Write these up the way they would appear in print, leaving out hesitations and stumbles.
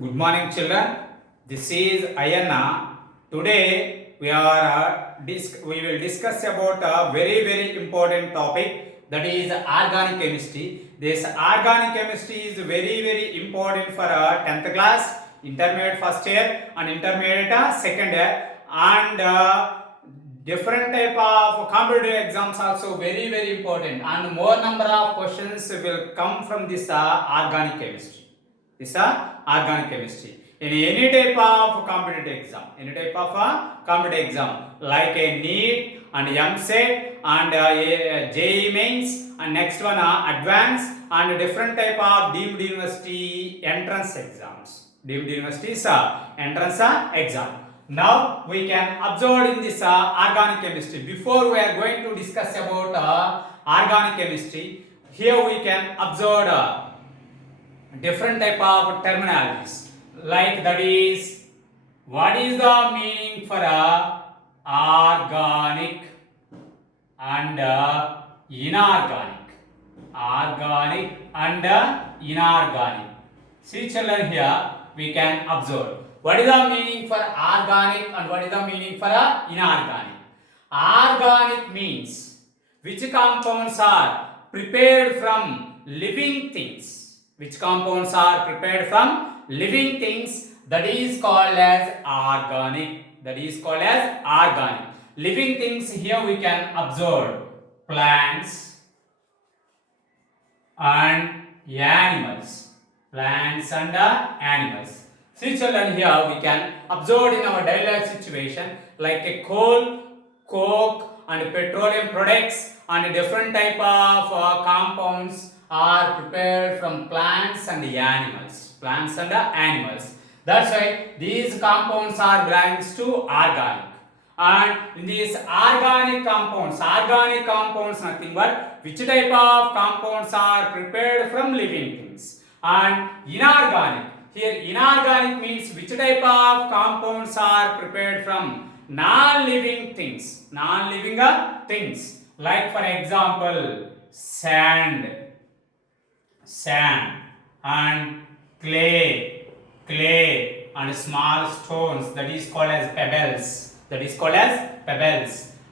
Good morning, children. This is Ayana. Today we will discuss about a very important topic, that is organic chemistry. This organic chemistry is very important for 10th class, intermediate first year, and intermediate second year, and different type of competitive exams also very important, and more number of questions will come from this organic chemistry. This is organic chemistry. In any type of competitive exam, like a NEET and MCET and JEE mains, and next one advanced and different type of deemed university entrance exams. Deemed universities entrance exam. Now we can observe in this organic chemistry. Before we are going to discuss about organic chemistry, here we can observe different type of terminologies, like that is, what is the meaning for organic and inorganic? See children, here we can observe what is the meaning for organic and what is the meaning for inorganic. Organic means which compounds are prepared from living things. Which compounds are prepared from living things, that is called as organic. Living things, here we can observe plants and animals. See children, here we can observe in our daily life situation, like a coal, coke and petroleum products and different type of compounds are prepared from plants and animals. That's why these compounds are belongs to organic. And in these organic compounds nothing but which type of compounds are prepared from living things. And inorganic, here inorganic means which type of compounds are prepared from non-living things. Like for example, sand and clay and small stones, that is called as pebbles.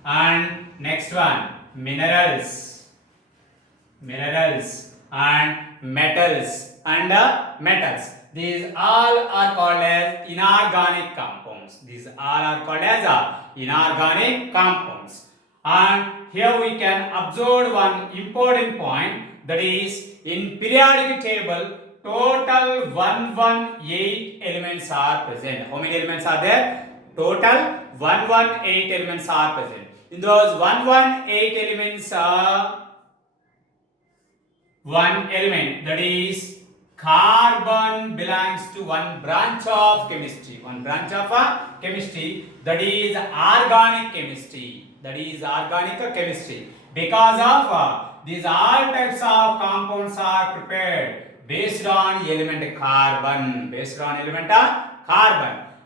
And next one, minerals and metals. These all are called as inorganic compounds. And here we can observe one important point, that is, in periodic table total 118 elements are present. How many elements are there? Total 118 elements are present. In those 118 elements, one element, that is carbon, belongs to one branch of chemistry. That is organic chemistry. Because of these all types of compounds are prepared based on element carbon.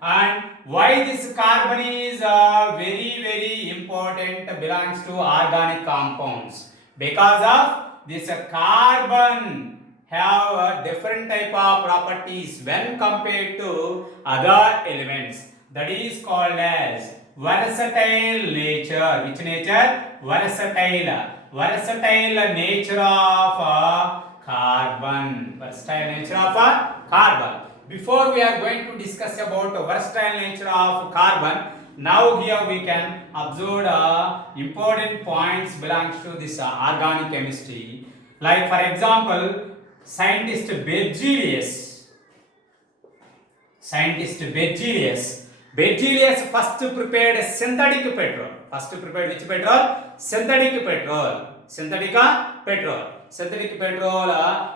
And why this carbon is very important, belongs to organic compounds? Because of this carbon have a different type of properties when compared to other elements. That is called as versatile nature. Which nature? Versatile nature of carbon. Before we are going to discuss about versatile nature of carbon, now here we can observe important points belongs to this organic chemistry. Like for example, scientist Berzelius first prepared synthetic petrol. Which petrol? Synthetic petrol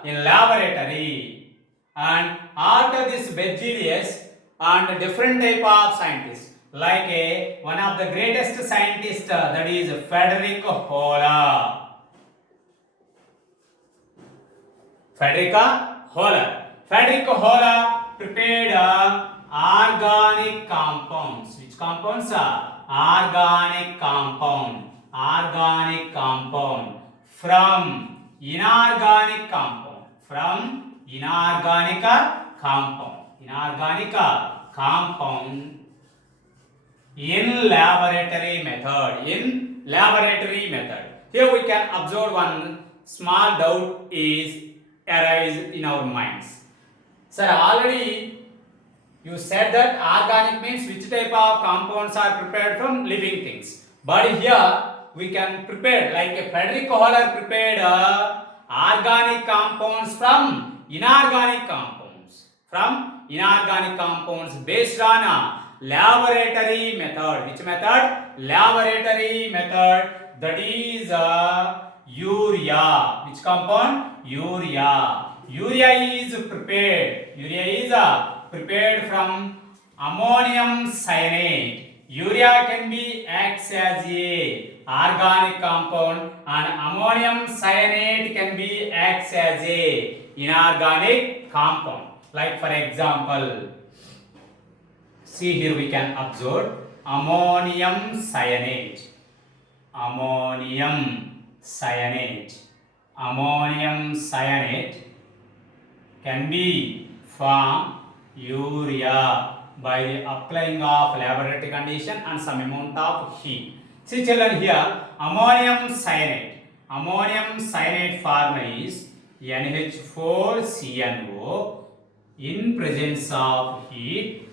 in laboratory. And after this Berzelius and different type of scientists, like one of the greatest scientists, that is Frederick Holler. Frederick Holler prepared organic compounds. Which compounds are? Organic compound from inorganic compound. inorganic compound in laboratory method. In laboratory method. Here we can observe one small doubt is arise in our minds. Sir, already you said that organic means which type of compounds are prepared from living things. But here we can prepare like a Frederick Holler prepared organic compounds from inorganic compounds. From inorganic compounds based on a laboratory method. Which method? Laboratory method. That is urea. Which compound? Urea. Urea is prepared. Urea is prepared from ammonium cyanide. Urea can be acts as a organic compound and ammonium cyanide can be acts as a inorganic compound. Like for example, see here we can observe ammonium cyanide. Ammonium cyanide. Ammonium cyanide can be formed urea by the applying of laboratory condition and some amount of heat. See children here ammonium cyanide. Ammonium cyanide form is NH4CnO in presence of heat.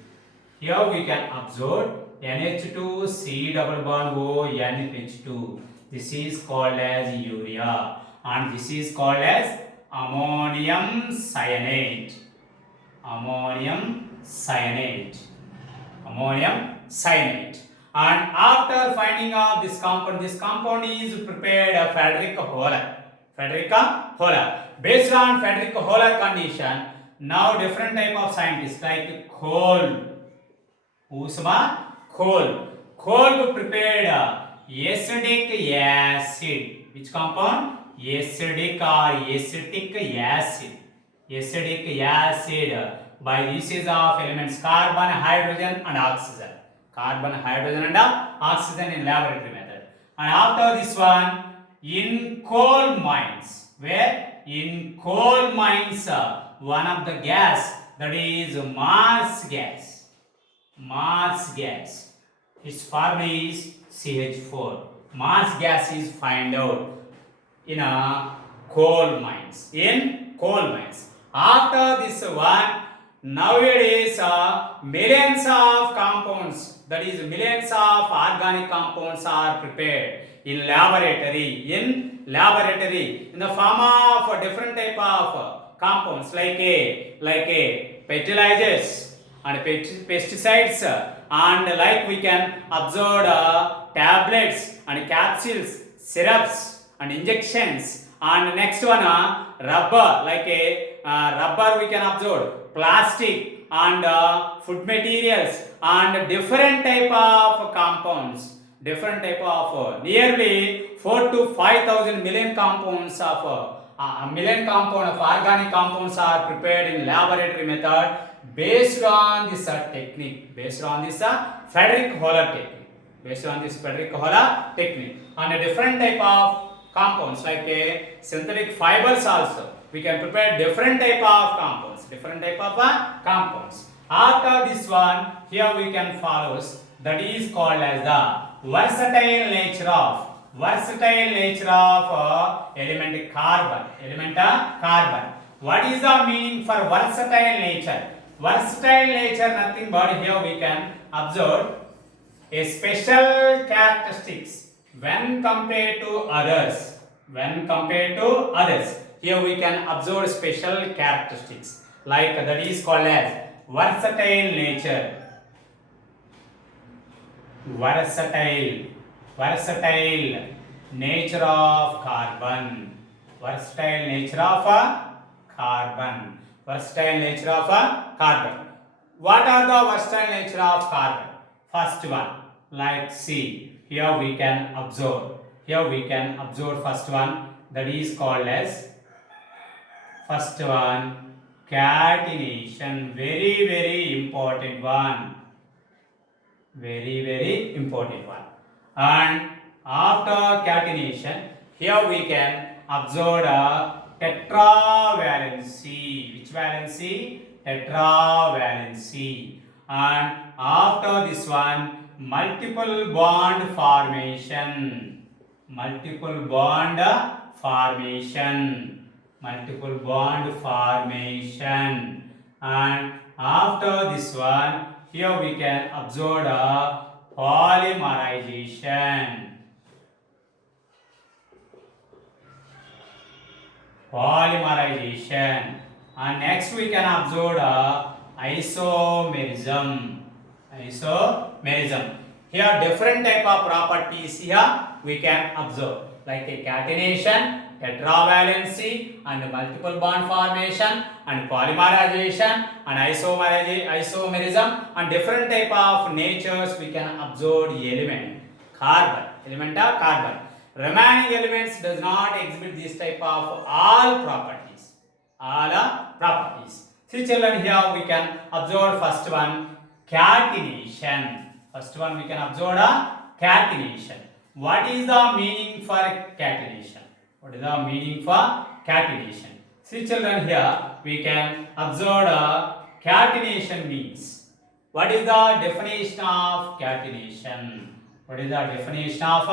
Here we can observe NH2C double bond O NH2. This is called as urea and this is called as ammonium cyanide. Ammonium cyanide. Ammonium cyanide. And after finding out this compound is prepared Frederick Holler. Frederick Holler. Based on Frederick Holler condition, now different type of scientists like Cole. Usma Cole. Cole prepared acidic acid. Which compound? Acidic or acetic acid. Acidic acid by usage of elements carbon, hydrogen and oxygen. Carbon, hydrogen and oxygen in laboratory method. And after this one, in coal mines, where in coal mines, one of the gas that is Mars gas. Mars gas. Its form is CH4. Mars gas is found out in coal mines. In coal mines. After this one, nowadays millions of compounds, that is millions of organic compounds are prepared in laboratory. In laboratory, in the form of different type of compounds like a fertilizers and pesticides and like we can observe tablets and capsules, syrups and injections. And next one rubber, like a rubber we can observe, plastic and food materials and different type of compounds. Different type of nearly 4 to 5,000 million compounds of organic compounds are prepared in laboratory method based on this technique. Based on this Frederick Holler technique. Based on this Frederick Holler technique. And a different type of compounds like a synthetic fibers also. We can prepare different type of compounds. Different type of compounds. After this one, here we can follow that is called as the versatile nature of element carbon. Element carbon. What is the meaning for versatile nature? Versatile nature nothing but here we can observe a special characteristics when compared to others. When compared to others. Here we can observe special characteristics like that is called as versatile nature. Versatile nature of carbon. Versatile nature of carbon. Versatile nature of carbon. What are the versatile nature of carbon? First one, like see, here we can observe. Here we can observe first one, that is called as first one catenation. Very very important one. Very important one. And after catenation, here we can observe a tetravalency. Which valency? tetravalency. And after this one, multiple bond formation. Multiple bond formation. Multiple bond formation. And after this one, here we can observe a polymerization. Polymerization. And next we can observe isomerism. Isomerism. Here different type of properties here we can observe, like a catenation, tetravalency, and multiple bond formation, and polymerization, and isomerism, and different type of natures we can observe the element carbon. Element of carbon. Remaining elements does not exhibit this type of all properties. See children, here we can observe first one, catenation. First one we can observe a catenation. What is the meaning for catenation? What is the meaning for catenation? See children, here we can observe a catenation means. What is the definition of catenation? What is the definition of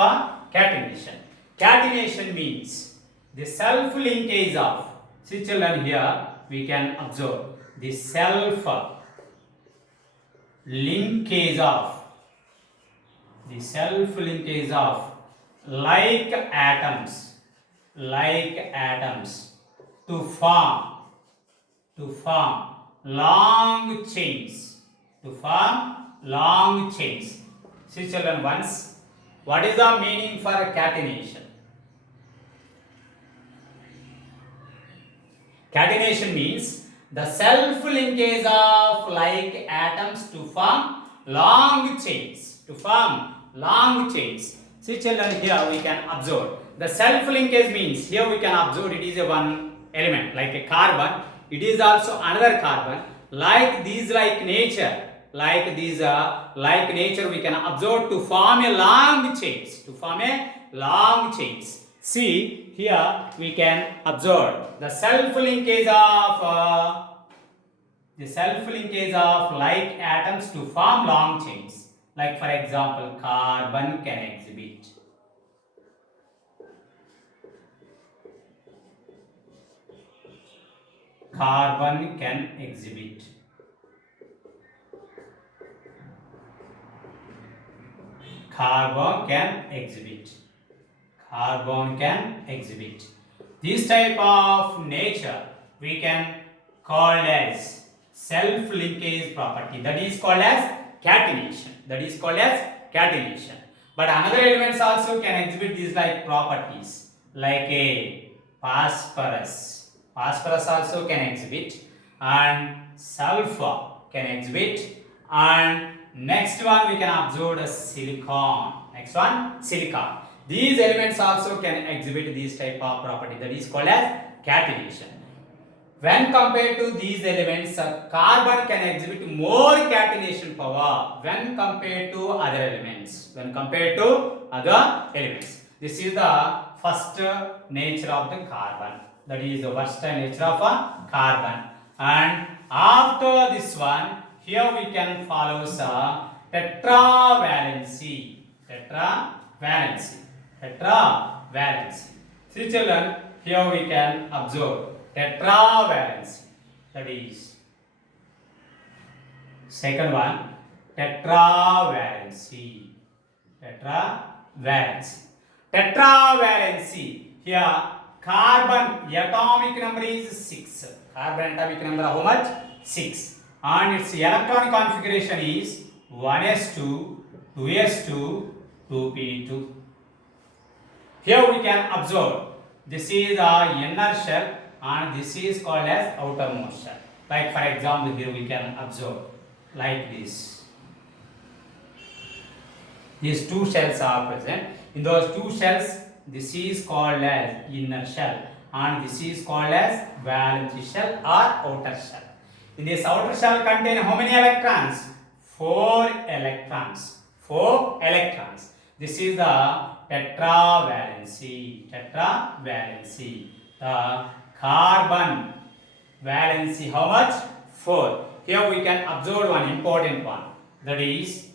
catenation? Catenation means the self-linkage of, see children, here we can observe the self-linkage of like atoms to form long chains. See children, once, what is the meaning for catenation? Catenation means the self-linkage of like atoms to form long chains. See children, here we can observe the self-linkage means, here we can observe it is a one element like a carbon. It is also another carbon. Like these, like nature we can observe to form a long chains. See here we can observe the self-linkage of like atoms to form long chains. Like for example, carbon can exhibit. Carbon can exhibit. This type of nature we can call as self-linkage property. That is called as catenation. But another elements also can exhibit these like properties, like a phosphorus. Phosphorus also can exhibit, and sulfur can exhibit, and next one we can observe the silicon. These elements also can exhibit this type of property. That is called as catenation. When compared to these elements, carbon can exhibit more catenation power when compared to other elements. This is the first nature of the carbon. That is the first nature of a carbon. And after this one, here we can follow tetravalency. See children, here we can observe tetravalency. That is second one, tetravalency. Here carbon atomic number is 6. Carbon atomic number how much? 6. And its electron configuration is 1s2, 2s2, 2p2. Here we can observe this is the inner shell and this is called as outermost shell. Like for example, here we can observe like this. These two shells are present. In those two shells, this is called as inner shell and this is called as valence shell or outer shell. In this outer shell contain how many electrons? 4 electrons. This is the tetravalency. The carbon valency how much? 4. Here we can observe one important one, that is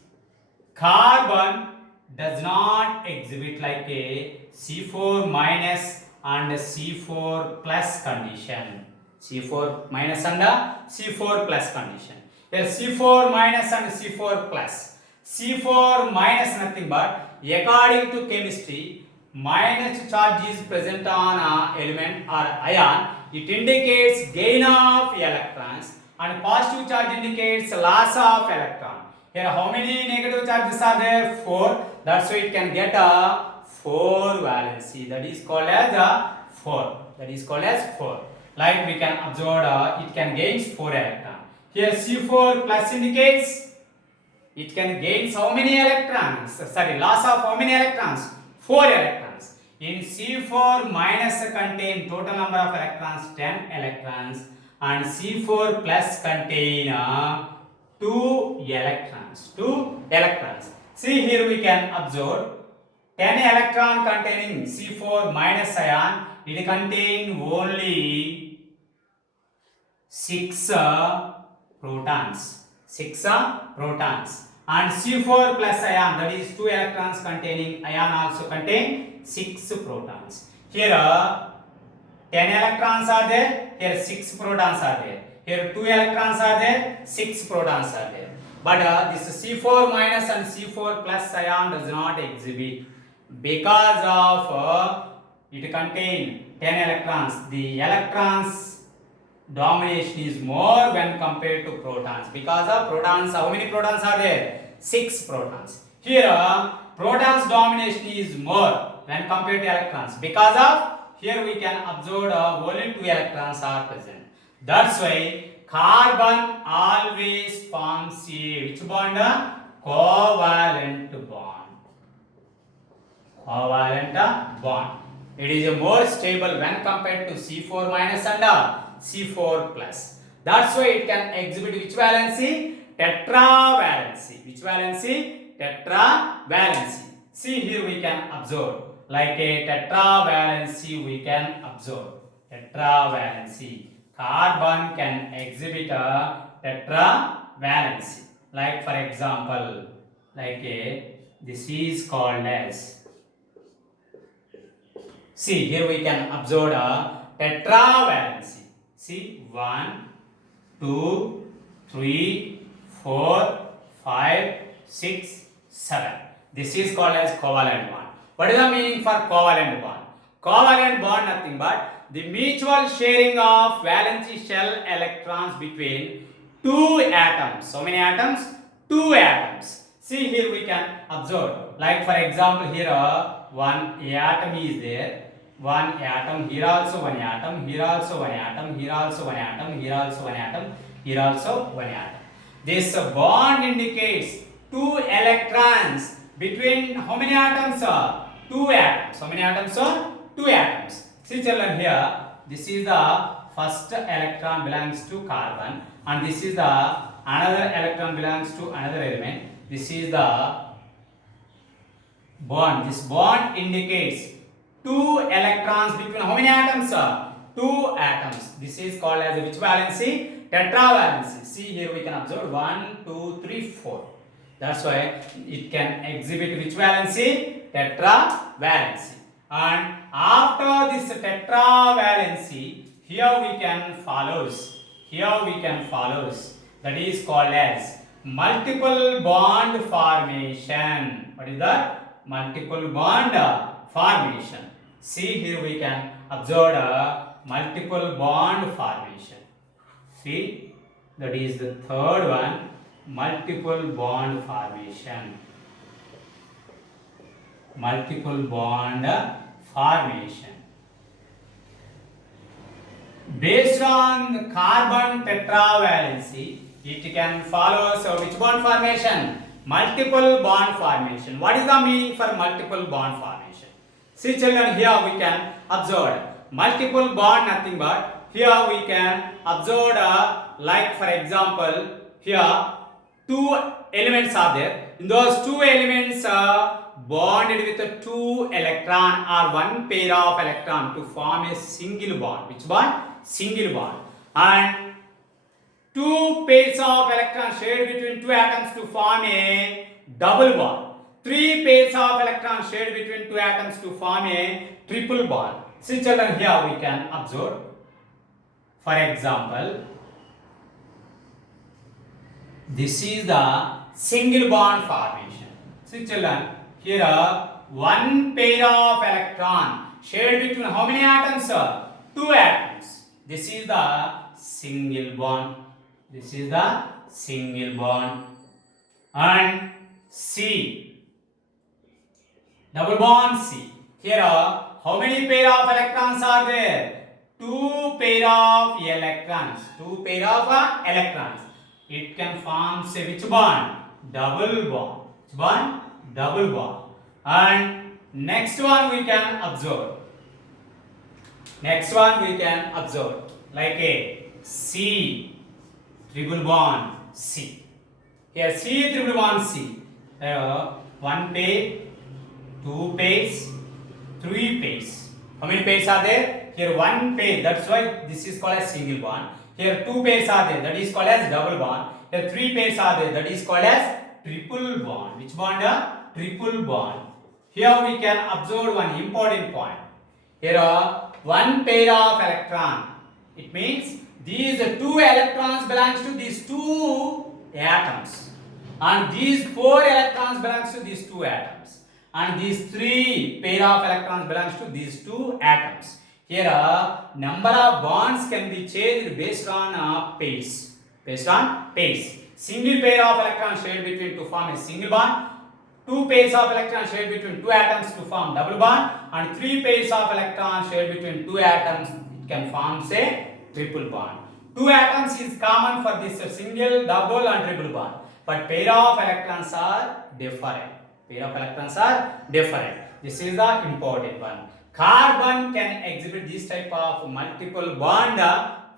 carbon does not exhibit like a C4 minus and C4 plus condition. C4 minus and C4 plus condition. Here C4 minus and C4 plus. C4 minus nothing but, according to chemistry, minus charge is present on a element or ion. It indicates gain of electrons and positive charge indicates loss of electron. Here how many negative charges are there? 4. That's why it can get a 4 valency. That is called as a 4. That is called as 4. Like we can observe it can gain 4 electrons. Here C4 plus indicates it can gain how many electrons? Sorry, loss of how many electrons? 4 electrons. In C4 minus contain total number of electrons 10 electrons and C4 plus contain 2 electrons. 2 electrons. See here we can observe 10 electron containing C4 minus ion. It contain only 6 protons. 6 protons. And C4 plus ion, that is 2 electrons containing ion also contain 6 protons. Here 10 electrons are there. Here 6 protons are there. Here 2 electrons are there, 6 protons are there. But this C4 minus and C4 plus ion does not exhibit because of it contains 10 electrons. The electrons domination is more when compared to protons. Because of protons, how many protons are there? 6 protons. Here protons domination is more when compared to electrons. Because of here we can observe only 2 electrons are present. That's why carbon always forms a which bond? Covalent bond. Covalent bond. It is more stable when compared to C4 minus and C4 plus. That's why it can exhibit which valency? Tetravalency. Which valency? Tetravalency. See here we can observe like a tetravalency we can observe. Tetravalency. Carbon can exhibit a tetravalency. Like for example, this is called as. See here we can observe a tetravalency. See 1, 2, 3, 4, 5, 6, 7. This is called as covalent bond. What is the meaning for covalent bond? Covalent bond nothing but the mutual sharing of valence shell electrons between 2 atoms. How many atoms? 2 atoms. See here we can observe. Like for example here one atom is there. One atom, here also one atom, here also one atom, here also one atom, here also one atom, here also one atom. This bond indicates 2 electrons between how many atoms? 2 atoms. How many atoms? 2 atoms. See children here, this is the first electron belongs to carbon and this is the another electron belongs to another element. This is the bond. This bond indicates 2 electrons between how many atoms? 2 atoms. This is called as which valency? Tetravalency. See here we can observe 1, 2, 3, 4. That's why it can exhibit which valency? Tetravalency. And after this tetravalency, here we can follows. That is called as multiple bond formation. What is that? Multiple bond formation. See here we can observe a multiple bond formation. See, that is the third one, multiple bond formation. Multiple bond formation. Based on carbon tetravalency, it can follow which bond formation? Multiple bond formation. What is the meaning for multiple bond formation? See children, here we can observe multiple bond nothing but here we can observe like for example here 2 elements are there. In those 2 elements bonded with a 2 electron or 1 pair of electron to form a single bond. Which bond? Single bond. And 2 pairs of electrons shared between two atoms to form a double bond. 3 pairs of electrons shared between two atoms to form a triple bond. See children, here we can observe. For example, this is the single bond formation. See children, here one pair of electron shared between how many atoms? Two atoms. This is the single bond. This is the single bond. And C, double bond C. Here how many pair of electrons are there? Two pair of electrons. Two pair of electrons. It can form say which bond? Double bond. Which bond? Double bond. And next one we can observe. Next one we can observe like a C triple bond C. Here C triple bond C. One pair, two pairs, three pairs. How many pairs are there? Here one pair. That's why this is called as single bond. Here two pairs are there. That is called as double bond. Here three pairs are there. That is called as triple bond. Which bond? Triple bond. Here we can observe one important point. Here one pair of electron. It means these two electrons belongs to these two atoms, and these four electrons belongs to these two atoms, and these three pair of electrons belongs to these two atoms. Here number of bonds can be changed based on pairs. Based on pairs. Single pair of electrons shared between to form a single bond. Two pairs of electrons shared between two atoms to form double bond, and three pairs of electrons shared between two atoms it can form say triple bond. Two atoms is common for this single, double and triple bond, but pair of electrons are different. Pair of electrons are different. This is the important one. Carbon can exhibit this type of multiple bond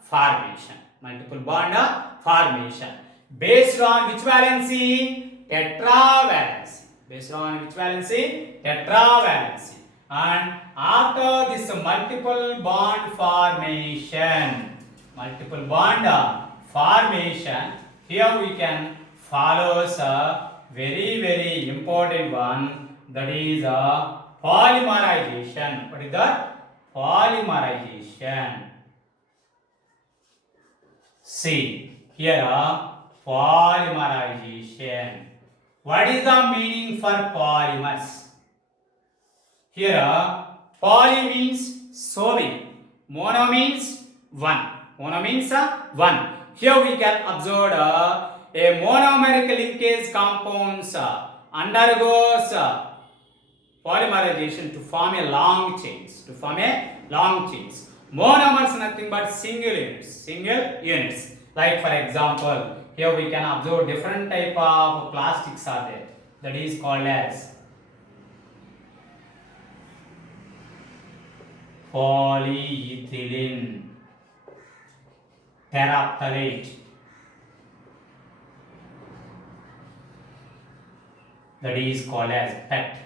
formation. Multiple bond formation based on which valency? Tetravalency. Based on which valency? Tetravalency. And after this multiple bond formation, here we can follow a very important one, that is polymerization. What is that? Polymerization. See here polymerization. What is the meaning for polymers? Here poly means so many, mono means one. Mono means one. Here we can observe a monomeric linkage compounds undergoes polymerization to form a long chains. Monomers nothing but single units. Like for example, here we can observe different type of plastics are there. That is called as polyethylene terephthalate. That is called as PET.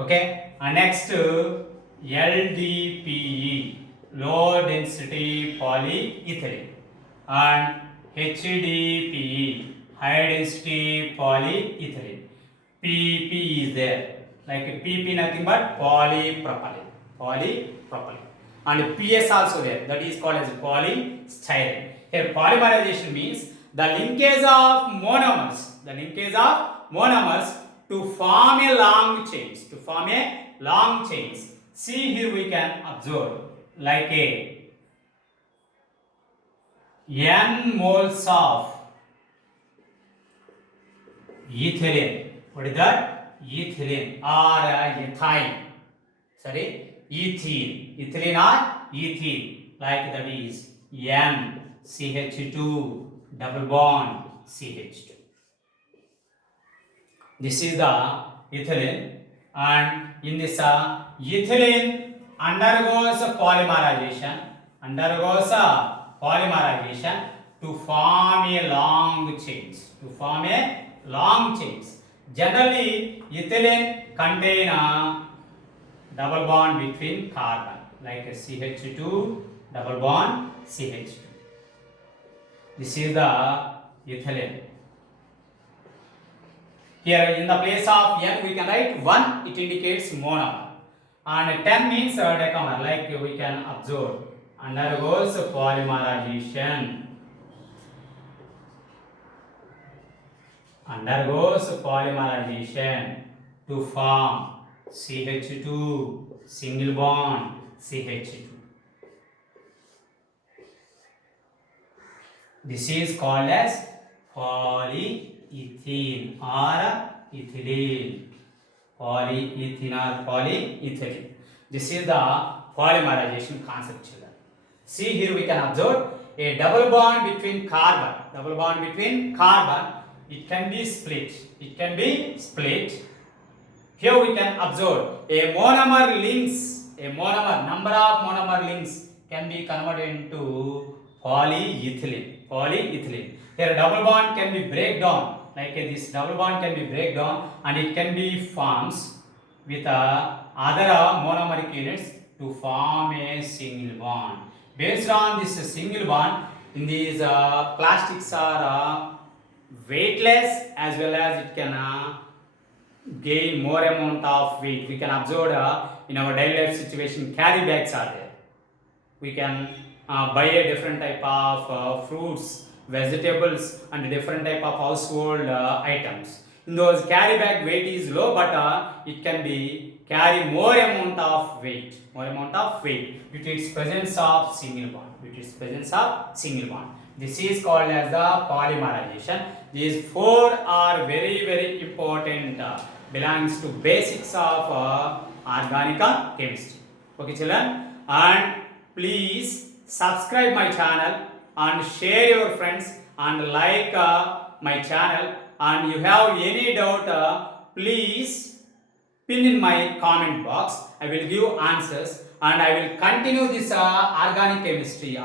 Okay. And next LDPE, low density polyethylene, and HDPE, high density polyethylene. PP is there. Like PP nothing but polypropylene. And PS also there. That is called as polystyrene. Here polymerization means the linkage of monomers. To form a long chains. See here we can observe like a N moles of ethylene. What is that? Ethylene or ethyl. Ethylene or ethyl. Like that is NCH2 double bond CH2. This is the ethylene, and in this ethylene undergoes polymerization to form a long chains. Generally, ethylene contain a double bond between carbon, like a CH2 double bond CH2. This is the ethylene. Here in the place of N we can write 1, it indicates monomer. And 10 means decamer, like we can observe. Undergoes polymerization. Undergoes polymerization to form CH2, single bond CH2. This is called as polyethylene or ethylene. Polyethylene or polyethylene. This is the polymerization concept, children. See here we can observe a double bond between carbon. Double bond between carbon. It can be split. It can be split. Here we can observe a monomer links. A monomer, number of monomer links can be converted into polyethylene. Polyethylene. Here double bond can be break down. Like this double bond can be break down and it can be forms with other monomeric units to form a single bond. Based on this single bond, in these plastics are weightless as well as it can gain more amount of weight. We can observe in our daily life situation carry bags are there. We can buy a different type of fruits, vegetables and different type of household items. In those carry bag weight is low, but it can be carry more amount of weight due to its presence of single bond. This is called as the polymerization. These four are very very important. Belongs to basics of organic chemistry. Okay, children, and please subscribe my channel and share your friends and like my channel. And you have any doubt, please pin in my comment box. I will give answers and I will continue this organic chemistry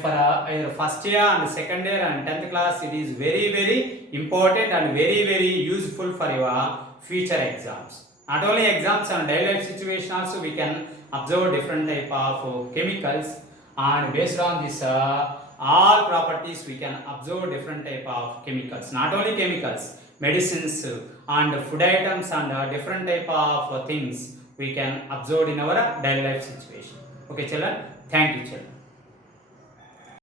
for either first year and second year and 10th class. It is very very important and very very useful for your future exams. Not only exams and daily life situation, also we can observe different type of chemicals, and based on this all properties we can observe different type of chemicals. Not only chemicals, medicines and food items and different type of things we can observe in our daily life situation. Okay, children, thank you, children.